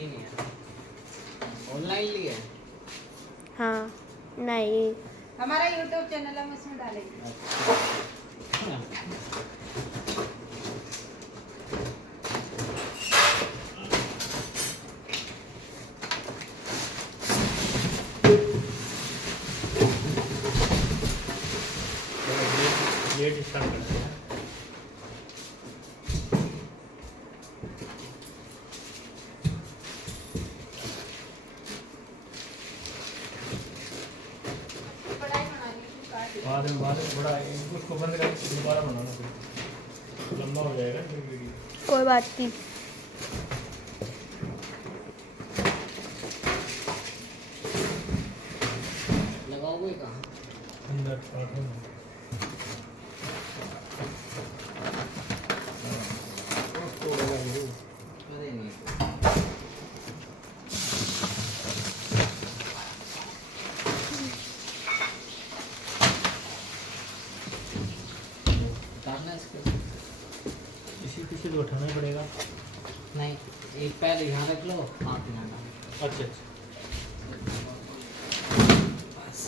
ही नहीं है। ऑनलाइन लिया है? हाँ नहीं, हमारा यूट्यूब चैनल है, हम उसमें डालेंगे। लेट स्टार्ट करते हैं। बाद में बड़ा उसको बंद करके दोबारा बनाना, फिर लंबा हो जाएगा फिर वीडियो। कोई बात नहीं। लगाओगे कहाँ? अंदर काटो ना। उसको लगाइए। अरे नहीं, उतारना है इसको? इसी पीछे तो उठाना पड़ेगा। नहीं, एक पैर यहाँ रख लो, हाथ यहाँ डालो। अच्छा अच्छा। बस।